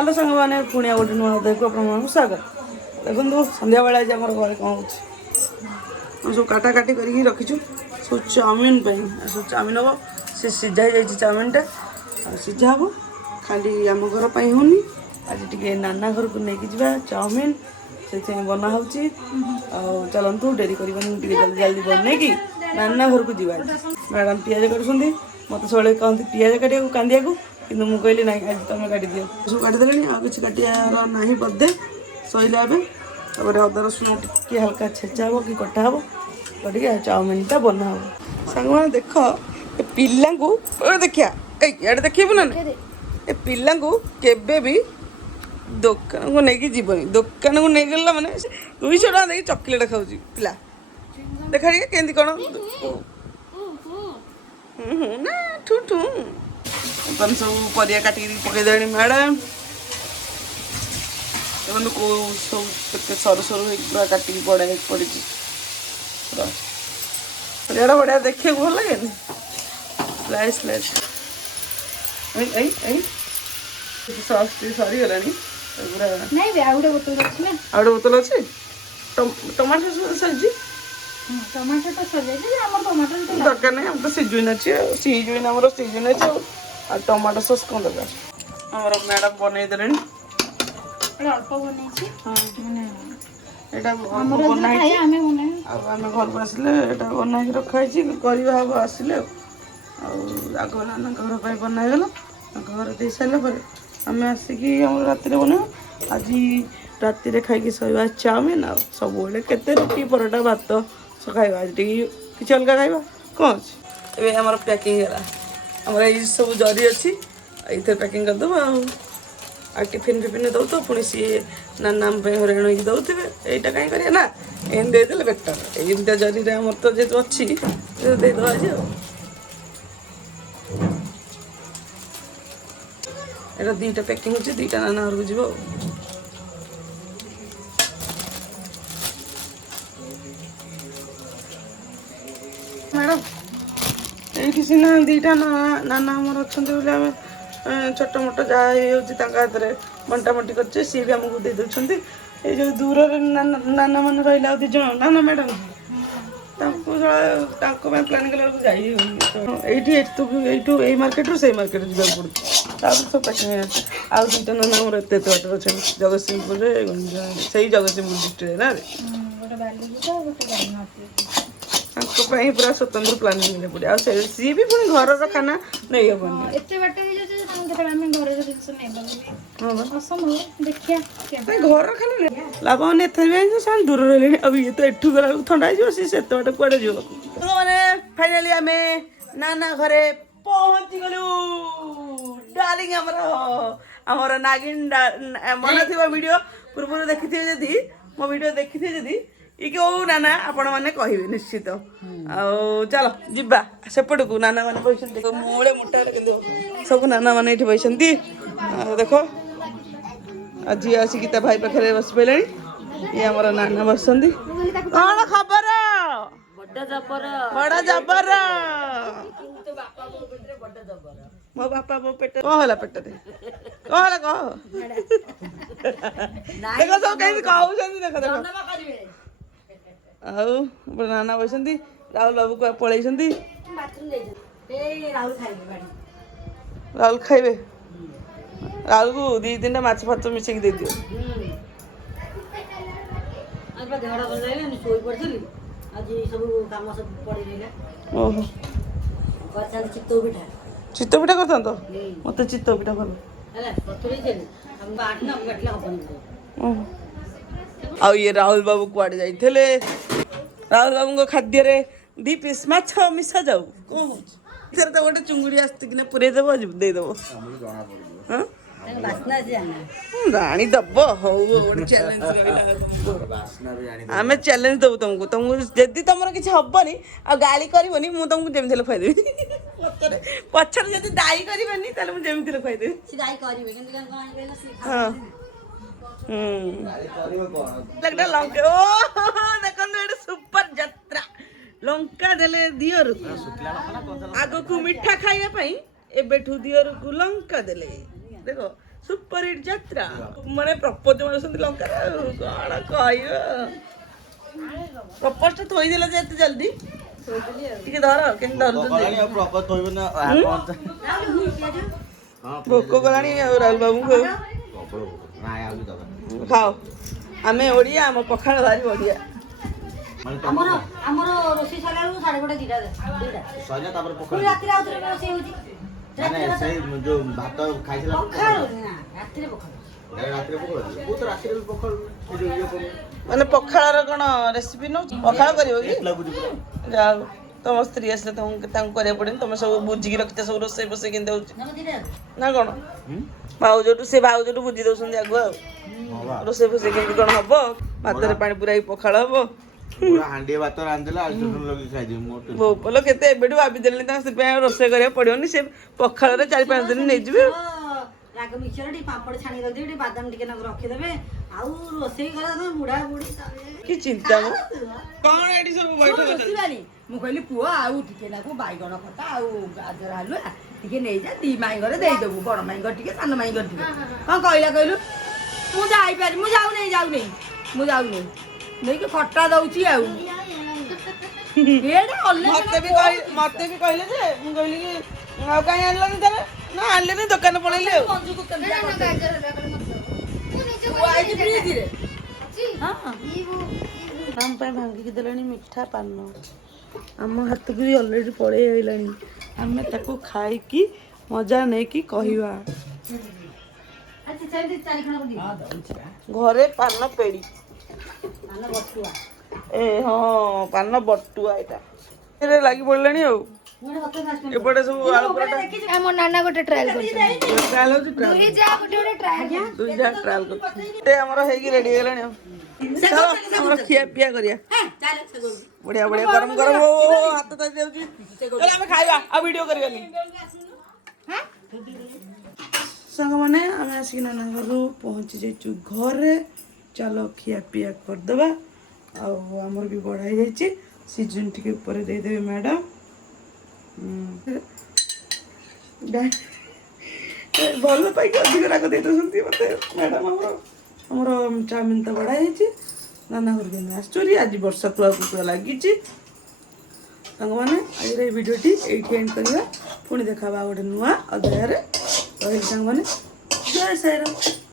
Hello सांग मैंने पुणी गोटे नुआ देखो आप स्वागत देखो सन्ध्या बेला आज आम घर कौन हो सब काटा काटी कर रखीचु सब चाउमिन सब चाउमिन हम से सीझा जा चाउमिनटा सीझा हम खाली आम घर पर होनी आज टे नाना घर को लेकिन जावा चाउमिन से बना हो चलतु डेरी कर जल्दी जल्दी बन कि नाना घर को जावा मैडम पिज कर मत सब कहते पिज काटा कांदिया कि मुझे ना आज तुम काट दियो सब काटिदेली आ कि काटार ना बदे सैला अदा रसुण टे हल्का छेचा हे कि कटा हे कटिके चाउमिनटा बना हो सांग मैंने देख पिला देखिया ये देखू ना ए पिला केबे भी दुकान को लेकिन जीवनी दुकान को नहीं गला मैंने 200 टका देखिए चॉकलेट खाऊ पिला देखा केमती कौन ना ठू ठू अपन सब परिया काटिक पकईदे मैडम देखो कौ सब सर सर पूरा काटिक पड़ा पड़ी पूरा बढ़िया देखिए भल लगे स्लाइस स्लाइस सरीगला पूरा नहीं बोतल अच्छे टमाटो सब्जी टमाटर तो सजाई टमाटर तो दरकार नहीं हम तो सीजुन अच्छे सीजुन आम सीजुन अच्छे आ टमाटो सस कौन दरकार आम मैडम बनई दे अल्प आम घर को आसिले बना रखाई करवा हम आसिले आग नाना घर पर बनाईगला घर दे सारे आम आसिक रात बना आज राति खाई शोवा चाउमिन आ सब केते रुटी परोटा भात खाଇବା आज किसी अलग खाଇବା कौन अच्छे ए आम पैकिंग आमर ये सब जरी अच्छी ये पैकिंग करदेव आ टिफिन फिफिन दौ तो पुणी सी नाना हराण हो दौथे यहाँ कहीं करें ना एम देदेले बेटर एमती जरी आमर तो जेहतु अच्छी देदेव आज ये दुईटा पैकिंग हो दुईटा नाना घर को जीव मैडम ये सीना दीटा नाना आमर अच्छा छोट मोट जहाँ हाथ में बंटा बंटी कर सी भी आमको दे दौरान ये जो दूर नाना मान रहा दिज नाना मैडम प्लान कला जाइए मार्केट से मार्केट जावाक पड़े सब पैकिंग आउ दुईटा नाना आमर एत बाट अच्छे जगतसिंहपुर से जगतसिंहपुर डिस्ट्रिक्ट ना पूरा स्वतंत्र प्लानिंग पड़े सी भी पुणी घर खाना नहीं घर खाना लाभ मैंने एत दूर रही अब ये तो एठू गला थंडा सी से बाट कड़े जी मैंने फाइनाली आम नाना घरे पहुँची गलु डार्लिंग आमर नागिन मन थी वीडियो पूर्व देखी जदि मो वीडियो देखी जदि ये कौ नाना आपण मैंने कहे निश्चित चलो जीवा सेपट को नाना मैंने बैठे मुड़े मोटा सब नाना मैंने ये बैठे देख आज आसिक भाई पाखे बस पे ये आमर नाना बस कौन खबर बड़ा जबर मो बापा मो पेट कौन है पेट कौन कह देख सब कहीं कहते देख देख नाना बसती राहुल बाबू को पलैस राहुल खाइबे राहुल को दी तीन टा माछ फाच मिसेक दे दियो ओहो चित्त पिठा करता तो मत चित्त पिठा भल आ ये राहुल बाबू कुआड़े जाइले राहुल बाबू खाद्य रे 2 पीस माछ मिसा जाऊ कौन हो तो गोटे चुंगुड़ी आसती पूरे देव देदेव जानी दब हो चैलेंज आम चैलेंज दबू तुमको तुमको जदि तुम किसी हेनी आ गाड़ी करनी मुझे तुमको जमी खुआदेवी पचर जब दाई करनी मुझे खुआदेवी हाँ सुपर जत्रा लंका देले दियोर आग को मिठा खाइबा एबेठू दियोर को लंका देले देखो ସୁପର ହିଟ୍ ଯାତ୍ରା ମାନେ ପ୍ରପୋଜ ମାରୁଛନ୍ତି ଲଙ୍କାରେ ଆଉ କଣ କହିବ ପ୍ରପୋଜ ଟା ଥୋଇଦେଲା ଯେ ଏତେ ଜଲ୍ଦି ଟିକେ ଧର କେମିତି ଧରୁଛନ୍ତି ଭୋକ କଲାଣି ଆଉ ରାହୁଲ ବାବୁଙ୍କୁ ଖାଅ ଆମେ ଓଡ଼ିଆ ଆମ ପଖାଳ ଭାରି ବଢ଼ିଆ ଆମର ଆମର ରୋଷେଇ ସରିଲା ବେଳକୁ 1:30 2ଟା ସଇଲା ତାପରେ ପୁଣି ରାତିରେ ଆଉ ଥରେ ରୋଷେଇ ହଉଛି ସେଇ ଯୋଉ ଭାତ ଖାଇଥିଲା ପଖାଳ ରାତିରେ ପଖାଳ ରାତିରେ ପଖାଳ ମୁଁ ତ ରାତିରେ ବି ପଖାଳ ମାନେ ପଖାଳର କ'ଣ ରେସିପି ନେଉଛି ପଖାଳ କରିବ କି ଲାଗୁଛି ପୁରା ଯାହା ହଉ ତମ ସ୍ତ୍ରୀ ଆସିଲେ ତାଙ୍କୁ କରିବାକୁ ପଡେନି ତମେ ସବୁ ବୁଝିକି ରଖିଛ ସବୁ ରୋଷେଇ ଫୋଷେଇ କେମିତି ହଉଛି ନା କ'ଣ ଭାଉଜଠୁ ସେ ଭାଉଜଠୁ ବୁଝି ଦଉଛନ୍ତି ଆଗୁଆ ଆଉ ରୋଷେଇ ଫୋଷେଇ କେମିତି କ'ଣ ହବ ଭାତରେ ପାଣି ପୁରାଇ ପଖାଳ ହବ ପୁରା ହାଣ୍ଡିଏ ଭାତ ରାନ୍ଧିଦେଲା ଆଳୁ ଚଟଣି ଲଗେଇ ଖାଇଦେବି ମୋର ବୋପଲ କେତେ ଏବେଠୁ ଭାବିଦେଲେଣି ତାଙ୍କ ସେଥିପାଇଁ ଆଉ ରୋଷେଇ କରିବାକୁ ପଡ଼ିବନି ସେ ପଖାଳରେ 4-5 ଦିନ ନେଇଯିବେ ରାଗ ମିକ୍ସଚର ଟିକେ ପାମ୍ପଡ଼ ଛାଣି ରଖିଦେବେ ଟିକେ ବାଦାମ ଟିକେ ନାକୁ ରଖିଦେବେ ଆଉ ରୋଷେଇ କଲା ତ ବୁଢା ବୁଢୀ କି ଚିନ୍ତା ମୁଁ କ'ଣ ଏଠି ସବୁ ବୈଠକ ମୁଁ କହିଲି ପୁଅ ଆଉ ଟିକେ ନାକୁ ବାଇଗଣ ଖଟା ଆଉ ଗାଜର ହାଲୁଆ ଟିକେ ନେଇଯା ଦି ମାଇଁ ଘରେ ଦେଇଦେବୁ ବଡ ମାଇଁ ଘର ଟିକେ ସାନ ମାଇଁ ଘର ଟିକେ କଣ କହିଲା କହିଲୁ ମୁଁ ଯାଇପାରି ମୁଁ ଯାଉନେଇ ମୁଁ ଯାଉନେଇ ନେଇକି ଖଟା ଦଉଛି ଆଉ ମତେ ବି କହିଲେ ଯେ ମୁଁ କହିଲି କି ଆଉ କାହିଁ ଆଣିଲନି ତାହେଲେ ନା ଆଣିଲେନି ଦୋକାନ ପଳେଇଲେ ଆଉ ଆମ ପାଇଁ ଭାଙ୍ଗିକି ଦେଲେଣି ମିଠା ପାନ ଆମ ହାତକୁ ବି ଅଲରେଡି ପଳେଇ ଆଇଲାଣି ଆମେ ତାକୁ ଖାଇକି ମଜା ନେଇକି କହିବା ଘରେ ପାନ ପେଡ଼ି ଏ ହଁ ପାନ ବଟୁଆ ଏଇଟା ଲାଗି ପଡ଼ିଲାଣି ଆଉ ଏପଟେ ସବୁ ଆଳୁ ପରଟା ଆମ ନାନା ଗୋଟେ ଟ୍ରାଏଲ କରୁଛନ୍ତି ଟ୍ରାଏଲ ହଉଛି ଦୁଇ ଯା ଟ୍ରାଏଲ କରୁଛି ଆମର ହେଇକି ରେଡି ହେଇଗଲାଣି ଆଉ ଚାଲ ଆମର ଖିଆ ପିଆ କରିବା ବଢିଆ ବଢିଆ ଗରମ ଗରମ ହାତ ତାତି ଯାଉଛି ଚାଲ ଆମେ ଖାଇବା ଆଉ ଭିଡିଓ କରିବାନି ସାଙ୍ଗମାନେ ଆମେ ଆସିକି ନାନା ଘରୁ ପହଞ୍ଚି ଯାଇଛୁ ଘରେ ଚାଲ ଖିଆ ପିଆ କରିଦେବା ଆଉ ଆମର ବି ବଢ଼ା ହେଇଯାଇଛି ସିଜନ ଟିକେ ଉପରେ ଦେଇଦେବେ ମ୍ୟାଡ଼ାମ ଭଲ ପାଇକି ଅଧିକ ରାଗ ଦେଇ ଦେଉଛନ୍ତି ମୋତେ ମ୍ୟାଡ଼ାମ ଆମର ଚାଉମିନ ତ ବଢ଼ା ହେଇଛି ନାନା ଘରକୁ ଆମେ ଆସୁଛୁ ଆଜି ବର୍ଷା ତୁଆ ଲାଗିଛି ସାଙ୍ଗମାନେ ଆଜିର ଏଇ ଭିଡ଼ିଓଟି ଏଇଠି ଏଣ୍ଡ କରିବା ପୁଣି ଦେଖା ହେବା ଗୋଟେ ନୂଆ ଅଧ୍ୟାୟରେ ରହିଲି ସାଙ୍ଗମାନେ ଜୟ ସାଇରାମ।